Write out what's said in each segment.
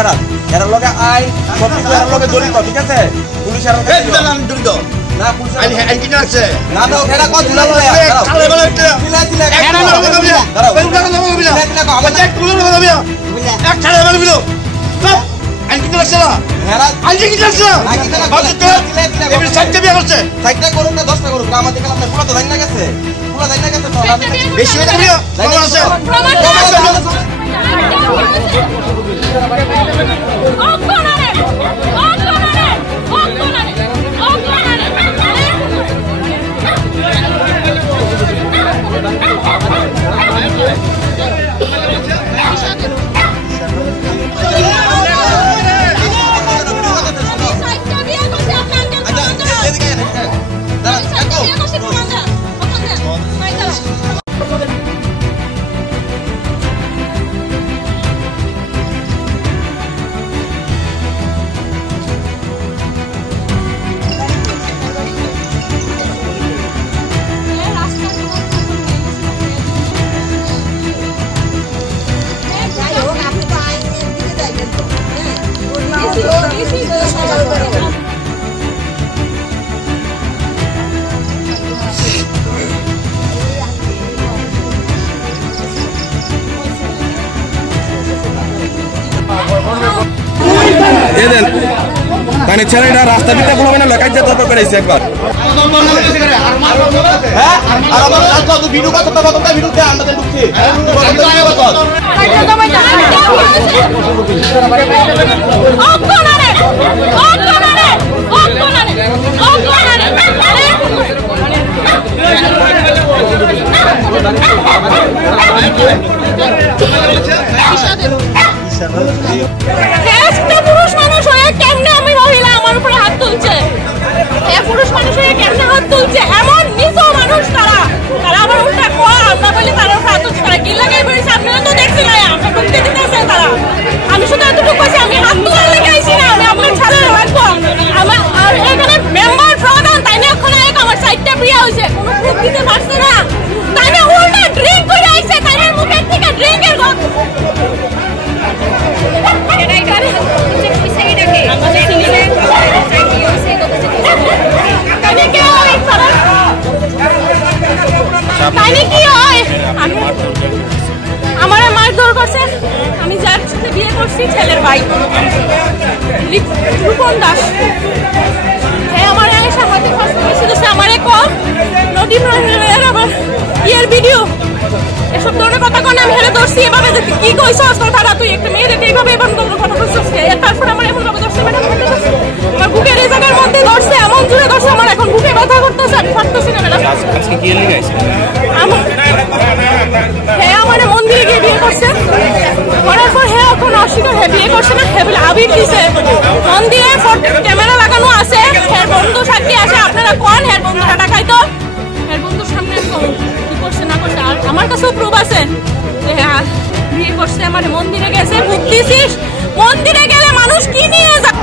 এরা এরার লগে আই সবকিছু এরার লগে জড়িত ঠিক আছে পুলিশ এরার লগে জড়িত না পুলিশ আইন কি আছে না দাও এরা কত দুলা লয়া চালে বলে পিলা পিলা এরা লগে কবিয়া পেউটা লগে কবিয়া আমার চেক তুলে লগে কবিয়া এক চালে বলে বিলো সব আইন কি আছে না এরা আইন কি আছে না বাকি তো এবারে সাইডটা বিয়া করছে সাইডটা করুন না 10টা করুন আমাদের কাছে পুরো তো জানি না গেছে পুরো জানি না গেছে তো বেশি হয়ে যাবে প্রমাণ আছে প্রমাণ মানে ছেলেটা রাস্তা দিতে বলবে না লেখাই যেতে হবে পেরেছে একবার হ্যাঁ আর আমার আজকে তো ভিডিও কত ভিডিওতে আমরা ঢুকছি পুরুষ মানুষ হয়ে কেমনে আমি মহিলা আমার উপরে হাত তুলছে পুরুষ মানুষ হয়ে কেমনে হাত তুলছে এমন নিজ মানুষ তারা আমার উল্টা কোয়া আমরা বলি তারা হাত তুলছে তারা কি লাগাই বেরিয়েছে আপনারা তো দেখছেন না আমরা ঢুকতে দিতেছে তারা আমি শুধু এতটুকু বলছি আমি হাত তোলার লেগে আইছি না আমি আপনার ছেলে রাখবো আমার আর এখানে মেম্বার প্রধান তাই না এখন আমার সাইডটা প্রিয়া হয়েছে কোনো প্রুফ দিতে পারছে না তাই না উল্টা ড্রিঙ্ক করে আইছে তাই না মুখের থেকে ড্রিঙ্কের গন্ধ আমার মারধর করছে আমি যার সাথে বিয়ে করছি ছেলের ভাই রূপন দাস আমার হাতে ফার্স্ট আমার কম নদী আমার ইয়ের ভিডিও এসব ধরনের কথা কোন আমি হেরে ধরছি এভাবে কি কইছ কথাটা তুই একটা মেয়ে দেখে এইভাবে এমন কোনো কথা বলছিস তারপর আমার এমন ভাবে ধরছে ম্যাডাম আমার বুকের এই জায়গার মধ্যে ধরছে এমন জোরে ধরছে আমার এখন বুকে ব্যথা করতেছে আমি পারতেছি না ম্যাডাম আজকে কি এর লাগাইছে হ্যাঁ আমার মন্দিরে গিয়ে বিয়ে করছে করার পর হ্যাঁ এখন অস্বীকার হ্যাঁ বিয়ে করছে না হ্যাঁ বলে আবির দিছে মন্দিরে ক্যামেরা লাগানো আছে হ্যাঁ বন্ধু সাক্ষী আছে আপনারা কোন হ্যাঁ বন্ধু টাকা খাইতো হ্যাঁ বন্ধুর সামনে কি করছে না করছে আর আমার কাছেও প্রুফ আছে যে হ্যাঁ বিয়ে করছে আমার মন্দিরে গেছে বুক দিছিস মন্দিরে গেলে মানুষ কি নিয়ে যায়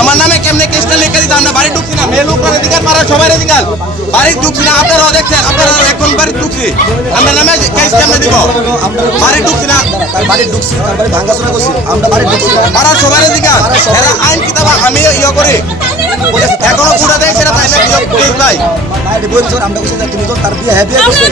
আমার নামে কেমনে কেসটা লিখে দিতে আমরা বাড়ি ঢুকছি না মেয়ে লোকের অধিকার পাড়ার সবার অধিকার বাড়ি ঢুকছি না আপনারাও দেখছেন আপনারা এখন বাড়ি ঢুকছি আমরা নামে কেস কেমনে দিব বাড়ি ঢুকছি না বাড়ি ঢুকছি তারপরে ভাঙাচোরা করছি আমরা বাড়ি ঢুকছি না পাড়ার সবার অধিকার এরা আইন কিতাব আমি ইয়ে করি এখনো পুরা দেয় সেটা তাই না কেস ভাই আমরা বলছি আমরা বলছি তুমি তো তার বিয়ে হ্যাঁ বিয়ে করছে